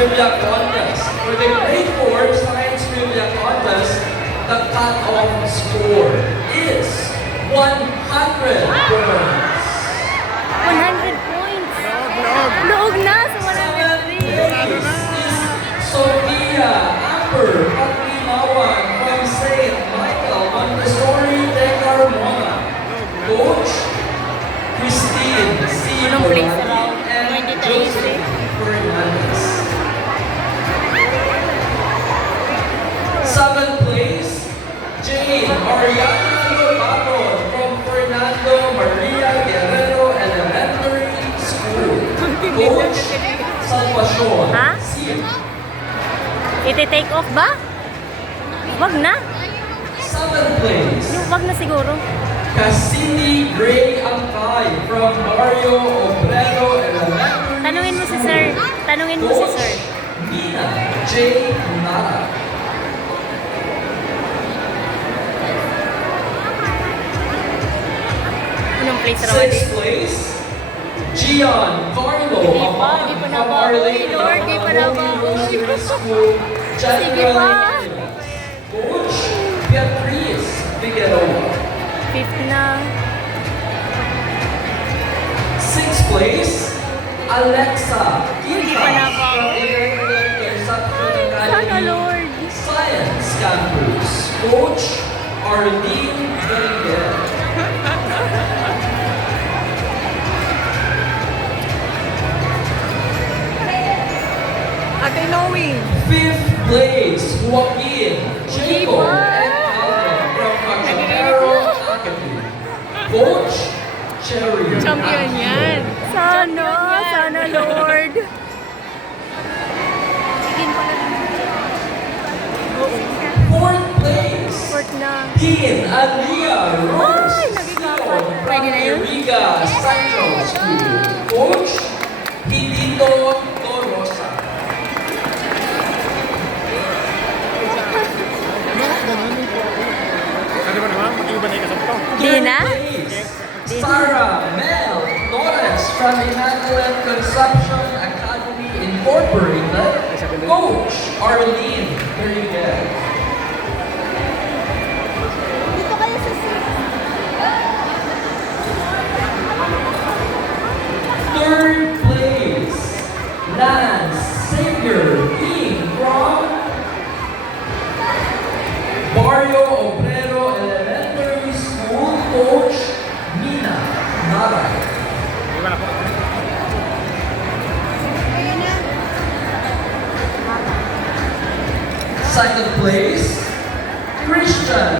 Trivia Contest. For the grade 4 Science Trivia Contest, the cut-off score is 100 points. 100 points. Luog na sa 103. Place is Sophia Amber Paglimawan from St. Michael Montessori de Carmona. Coach Christine C. Anong place Borati raw? and 23. Joseph Fernandez. 7th place, Jane Ariana Lobaton from Fernando Maria Guerrero Elementary School. Coach Salvacion. Ha? Sim. Iti-take off ba? Wag na. 7th place, Wag na siguro. Cassini Gray Angkay from Mario Obrero Elementary Tanungin mo si sir. Tanungin mo si Coach sir. Nina J. Nara. Anong place raw? 6th place, Gian Carlo Di pa, Amon di pa from na ba? Our Uy, Lady Lord, di pa na ba? Elementary School, Sige General pa. Manila. Coach Beatriz Figueroa. 5th na. 6th place, Alexa Hindi pa na ba? from Immaculate Conception Sana, Academy Lord. Science Campus. Coach Arlene Miguel. Ate Noe. 5th place, Joaquin Jacob and Alvin from Machamero Academy. Coach Cherry. Champion yan. Sana, sana, Lord. 4th place, 4th na. Dean Alia Rose Ay, nagigapa. Sion from Pwede na yun? Iriga Central School. Coach Hidito Torosa. Ano ba naman? Mag-iba na yung kasapto. Di na? 3rd place, Sarah Mel Torres from Immaculate Conception Academy Incorporated. Coach Arlene Miguel. Dito kayo sa Third place, Lance Xavier King from Barrio Obrero Elementary School. Coach Mina Naray. Iba na po. Second place, Christian